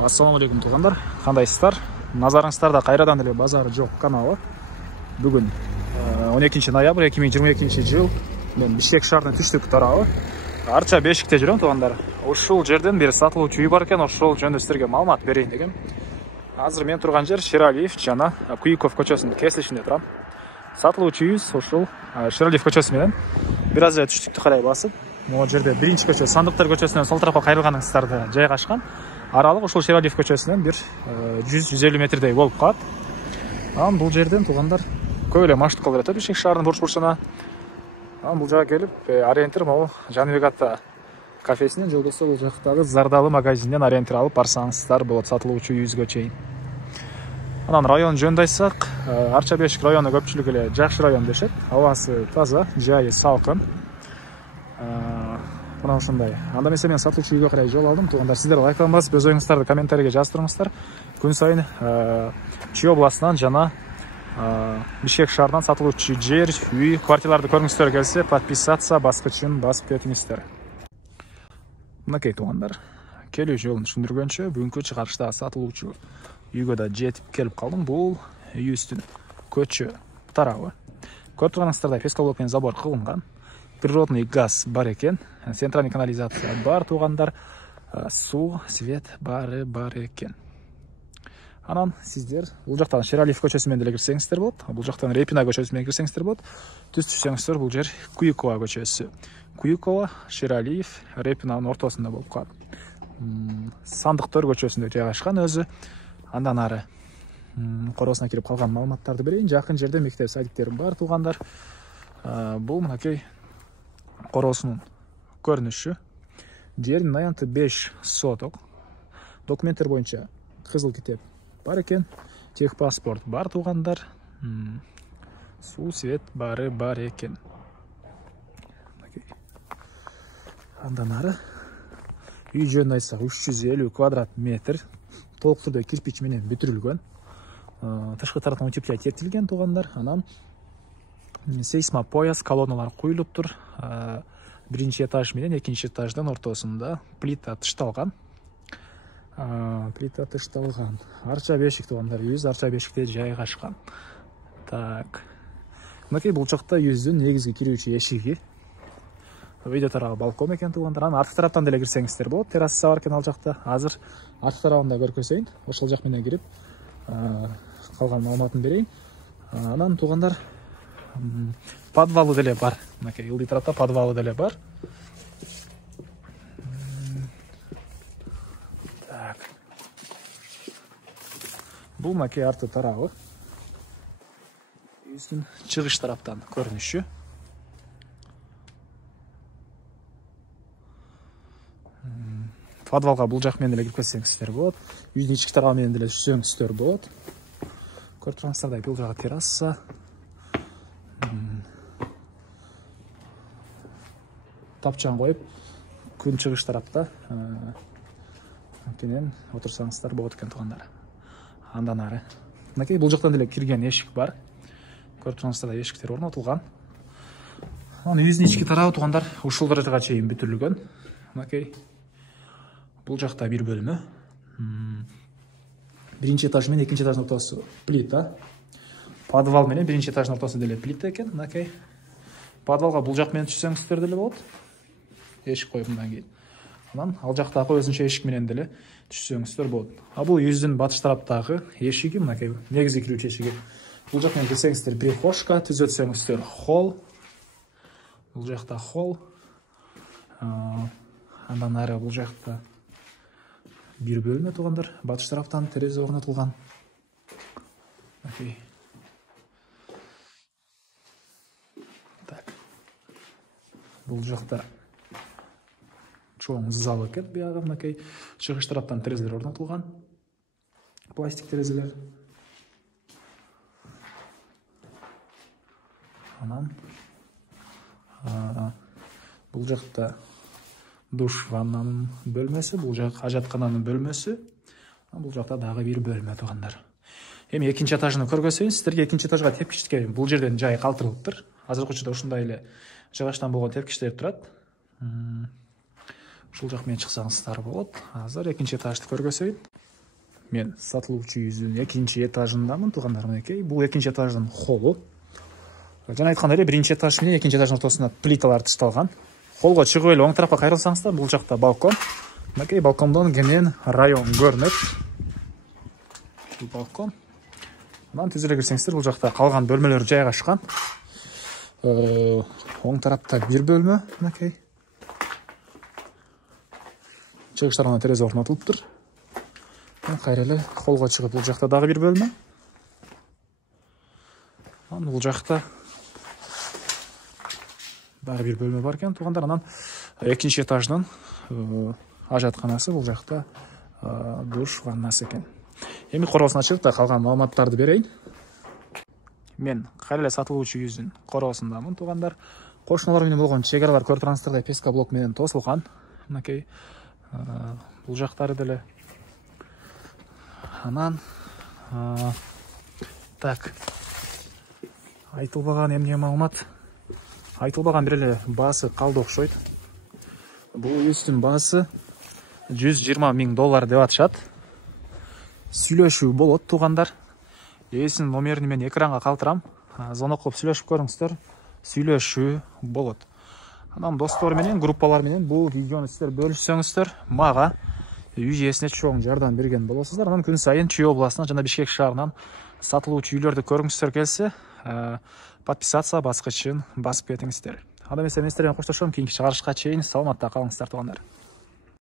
Ассаламу алейкум туғандар, қандайсыздар? Назарыңыздарда қайрадан эле базары жоқ каналы. Бүгін 12 ноябрь 2022 жыл. Мен Бишкек шаарынын түштүк тарабы. Арча Бешикте жүрөм туғандар. Ушул жерден бир сатылуучу үй бар экен, ошол жөнүндө силерге маалымат берейин дегем. Азыр мен турган жер Шералиев жана Куйков көчөсүнүн кесилишинде турам. Сатылуучу үйүбүз ушул Шералиев көчөсү менен бир аз эле түштүктү карай басып, могу жерде биринчи көчө Сандыктар көчөсүнөн сол тарапка кайрылганыңыздарда жайгашкан. Аралык ушул Шералиев көчөсүнөн бир 100-150 метрдей болуп калат. Бул жерден тугандар көп эле маршрут кылып берет Бишкек шаарынын бурч-бурчуна. Бул жака келип, ориентир могу Жаныбек ата кафесинен же болбосо бул жактагы Зардалы магазининен ориентир алып барсаңыздар болот сатылуучу үйүбүзгө чейин. Анан район жөнүндө айтсак, Арча Бешик району көпчүлүк эле жакшы район дешет. Абасы таза, жайы салкын. Мына ушундай. Анда эмесе мен сатылуучу үйгө карай жол алдым. Тугандар, сиздер лайктан басып, өз оюңуздарды комментарийге жазып туруңуздар. Күн сайын Чүй областынан жана Бишкек шаарынан сатылуучу жер, үй, квартираларды көргүңүздөр келсе, подписаться баскычын басып кетиңиздер. Мынакей тугандар, келүү жолун түшүндүргөнчө бүгүнкү чыгарышта сатылуучу үйгө да жетип келип калдым. Бул үйүбүздүн көчө тарабы. Көрүп турганыңыздардай пескоблок менен забор кылынган. Природный газ бар экен, центральный канализация бар тугандар, суу, свет бар экен. Анан сиздер бул жактан Шералиев көчөсү менен деле кирсеңиздер болот. Бул жактан Репина көчөсү менен кирсеңиздер болот. Түз түшсөңүздөр бул жер Куйкова көчөсү. Куйкова, Шералиев, Репинанын ортосунда болуп калат. Сандыктар көчөсүндө жайгашкан өзү. Андан ары коросуна кирип калган маалыматтарды берейин. Жакын жерде мектеп садиктер бар тугандар. Бул мынакей коросунун көрүнүшү. Жердин аянты 5 соток. Документтер боюнча кызыл китеп бар экен. Техпаспорт бар тугандар. Суу, свет бар экен. Андан ары үй жөнүндө айтсак 350 квадрат метр толук түрдө кирпич менен бүтүрүлгөн. Тышкы тараптан утеплять этилген тугандар. Анан сейсмопояс колонналар куюлуптур. Биринчи этаж менен экинчи этаждын ортосунда плита тышталган. Арча Бешик тугандар, үйүбүз Арча Бешикте жайгашкан. Так. Мынакей бул жакта үйүбүздүн негизги кирүүчү эшиги. Үйдө тарабы балкон экен тугандар. Анан арткы тараптан деле кирсеңиздер болот. Терраса бар экен ал жакта. Азыр арткы тарабын да көрсөтөйүн. Ошол жак менен кирип калган маалыматын берейин. Анан тугандар подвалы деле бар. Мынакей ылдый тарапта подвалы деле бар. Так. Бул мынакей арты тарабы. Үйүбүздүн чыгыш тараптан көрүнүшү. Подвалга бул жак менен деле кирип кетсеңиздер болот. Үйдүн ички тарабы менен деле түшсөңүздөр болот. Көрүп тургансыздардай бул жагы терраса. Тапчан коюп, күн чыгыш тарапта кенен отурсаңыздар болот экен тугандар. Андан ары мынакей бул жактан деле кирген эшик бар. Көрүп тургансыздардай эшиктер орнотулган. Анан үйүбүздүн ички тарабы тугандар ушул дәрежеге чейин бүтүрүлгөн. Мынакей бул жакта бир бөлмө. Биринчи этаж менен экинчи этаждын ортосу плита. Подвал менен биринчи этаждын ортосу деле плита экен. Мынакей подвалга бул жак менен түшсөңүздөр деле болот. Эшик коюп мындан кийин. Анан ал жактагы өзүнчө эшик менен деле түшсөңүздөр болот. Бул үйүбүздүн батыш тараптагы эшиги, мынакей негизги кирүүчү эшиги. Бул жак менен кирсеңиздер прихожка, түз өтсөңүздөр холл. Бул жакта холл. Андан ары бул жакта бир бөлмө тугандар. Батыш тараптан терезе орнотулган. Окей. Так. Бул жакта чоң зал экен. Бияга мынакей чыгыш тараптан терезелер орнотулган. Пластик терезелер. Анан бул жакта душ ваннанын бөлмөсү, бул жак ажаткананын бөлмөсү. Бул жакта дагы бир бөлмө тугандар. Эми экинчи этажын көргөзөйүн. Сиздерге экинчи этажга тепкичке бул жерден жай калтырылыптыр. Азыркы учурда ушундай эле жыгачтан болгон тепкичтер турат. Ушул жак менен чыксаңыздар болот. Азыр экинчи этажды көргөзөйүн. мен сатылуучу үйүнүн экинчи этажындамын туугандар. Мінекей, бул экинчи этаждын холлу. Жана айткандай эле биринчи этаж менен экинчи этаждын ортосуна плиталар ташталган. Холлго чыгып эле оң тарапка кайрылсаңыздар, бул жакта балкон. Мінекей, балкондон кенен район көрүнөт. Бул балкон. Анан түз эле кирсеңиздер, бул жакта калган бөлмөлөр жайгашкан. Оң тарапта бир бөлмө, мінекей. Чыгыштарына терезе орнотулуптур. Кайра эле холлго чыгып, бул жакта дагы бир бөлмө. Анан бул жакта дагы бир бөлмө бар экен, туугандар. Анан экинчи этаждын ажатканасы, бул жакта душ, ваннасы экен. Эми короосуна чыгып да калган маалыматтарды берейин. Мен кайра эле сатылуучу үйүнүн короосундамын, туугандар. Кошуналар менен болгон чек аралар көрүп турасыздар, песка блок менен тосулган. Мынакей бул жактары деле. Анан так, айтылбаган эмне маалымат? Айтылбаган бир эле баасы калды окшойт. Бул үйүнүн баасы $120 000 деп атышат. Сүйлөшүү болот, туугандар. Эсинин номерин мен экранга калтырам. Звонок кылып сүйлөшүп көрүңүздөр. Сүйлөшүү болот. Анан достор менен, группалар менен бул видеону сиздер бөлүшсөңүздөр, мага үй ээсине чоң жардам берген болосуздар. Анан күн сайын Чүй областынан жана Бишкек шаарынан сатылуучу үйлөрдү көргүңүздөр келсе, подписаться баскычын басып кетиңиздер. Анда мен сиздер менен коштошом. Кийинки чыгарышка чейин саламатта калыңыздар, туугандар.